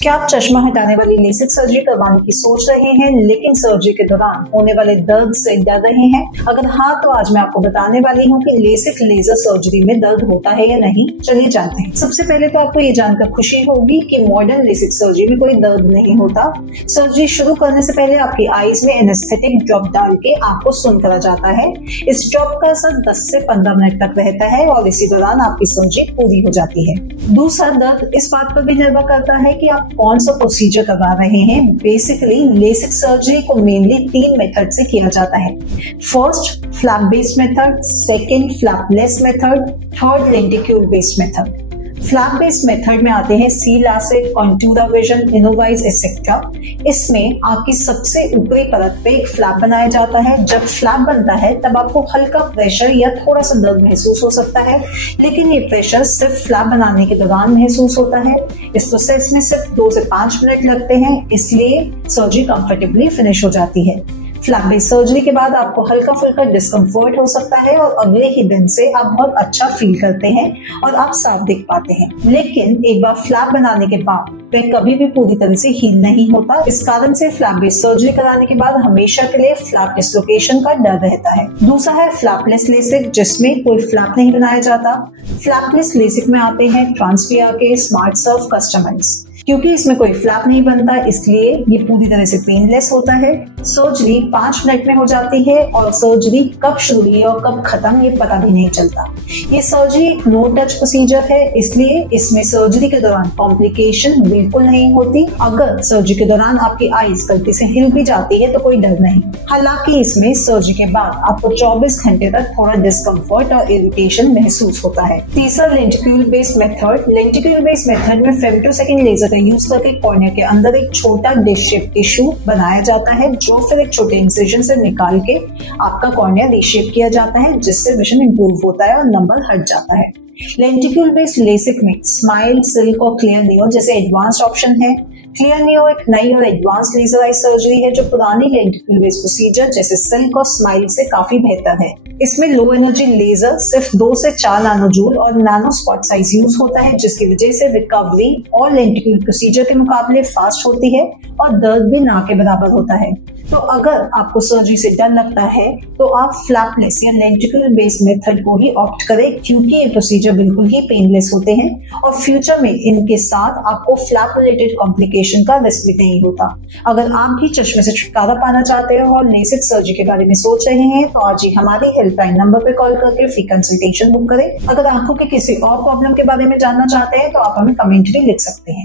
क्या आप चश्मा हटाने वाली लेसिक सर्जरी करवाने की सोच रहे हैं लेकिन सर्जरी के दौरान होने वाले दर्द से डर रहे हैं? अगर हाँ, तो आज मैं आपको बताने वाली हूँ कि लेसिक लेजर सर्जरी में दर्द होता है या नहीं। चलिए जानते हैं। सबसे पहले तो आपको ये जानकर खुशी होगी कि मॉडर्न लेसिक सर्जरी में कोई दर्द नहीं होता। सर्जरी शुरू करने से पहले आपकी आईज में एनेस्थेटिक ड्रॉप डाल के आपको सुन करा जाता है। इस ड्रॉप का असर 10 से 15 मिनट तक रहता है और इसी दौरान आपकी सर्जरी पूरी हो जाती है। दूसरा दर्द इस बात पर भी निर्भर करता है कि आप कौन सा प्रोसीजर करवा रहे हैं। बेसिकली लेसिक सर्जरी को मेनली 3 मेथड से किया जाता है। First flap based method, second flapless method, third lenticule based method. Flap based method में आते हैं सी लासिक, कॉन्टूरा विजन, इनोवाइज एक्सेट्रा। इसमें आपकी सबसे ऊपरी परत पे एक फ्लैप बनाया जाता है। जब फ्लैप बनता है तब आपको हल्का प्रेशर या थोड़ा सा दर्द महसूस हो सकता है, लेकिन ये प्रेशर सिर्फ फ्लैप बनाने के दौरान महसूस होता है। इस प्रोसेस में सिर्फ 2 से 5 मिनट लगते हैं, इसलिए सर्जरी कंफर्टेबली फिनिश हो जाती है। फ्लैप बेस्ड सर्जरी के बाद आपको हल्का फुल्का डिस्कम्फर्ट हो सकता है और अगले ही दिन से आप बहुत अच्छा फील करते हैं और आप साफ दिख पाते हैं। लेकिन एक बार फ्लैप बनाने के बाद वह कभी भी पूरी तरह से हील नहीं होता। इस कारण से फ्लैप बेस्ड सर्जरी कराने के बाद हमेशा के लिए फ्लैप डिस्लोकेशन का डर रहता है। दूसरा है फ्लैपलेस लेसिक, जिसमें कोई फ्लैप नहीं बनाया जाता। फ्लैपलेस लेसिक में आते हैं ट्रांसपिया के स्मार्ट सर्फ कस्टमाइज। क्योंकि इसमें कोई फ्लैप नहीं बनता, इसलिए ये पूरी तरह से पेनलेस होता है। सर्जरी 5 मिनट में हो जाती है और सर्जरी कब शुरू हुई और कब खत्म ये पता भी नहीं चलता। ये सर्जरी एक नो टच प्रोसीजर है, इसलिए इसमें सर्जरी के दौरान कॉम्प्लिकेशन बिल्कुल नहीं होती। अगर सर्जरी के दौरान आपकी आईज गलती से हिल भी जाती है तो कोई डर नहीं। हालांकि इसमें सर्जरी के बाद आपको 24 घंटे तक थोड़ा डिस्कम्फर्ट और इरिटेशन महसूस होता है। तीसरा lenticule based method. Lenticule based method में फेमटोसेकंड लेजर का यूज करके कॉर्निया के अंदर एक छोटा डिश शेप टिश्यू बनाया जाता है, जो फिर एक छोटे इंसिजन से निकाल के आपका कॉर्निया रीशेप किया जाता है, जिससे विजन इंप्रूव होता है और नंबर हट जाता है। लेंटिक्यूल बेस्ड लेसिक में स्माइल, सिल्क और क्लियर नियो जैसे एडवांस्ड ऑप्शन है। क्लियर नियो एक नई और एडवांस लेजर आई सर्जरी है जो पुरानी लेंटिक्यूल बेस्ड प्रोसीजर जैसे सिल्क और स्माइल से काफी बेहतर है। इसमें लो एनर्जी लेजर सिर्फ 2 से 4 नैनोजूल और नैनो स्पॉट साइज यूज होता है, जिसकी वजह से रिकवरी और लेंटिक्यूल प्रोसीजर के मुकाबले फास्ट होती है और दर्द भी ना के बराबर होता है। तो अगर आपको सर्जरी से डर लगता है तो आप फ्लैपलेस या लेंटिक्यूल बेस्ड मेथड को ही ऑप्ट करें, क्योंकि ये प्रोसीजर बिल्कुल ही पेनलेस होते हैं और फ्यूचर में इनके साथ आपको फ्लैप रिलेटेड कॉम्प्लिकेशन का रिस्क भी नहीं होता। अगर आप भी चश्मे से छुटकारा पाना चाहते हो और लेसिक सर्जरी के बारे में सोच रहे हैं तो आज ही हमारे हेल्पलाइन नंबर पे कॉल करके फ्री कंसल्टेशन बुक करें। अगर आंखों के किसी और प्रॉब्लम के बारे में जानना चाहते हैं तो आप हमें कमेंट में लिख सकते हैं।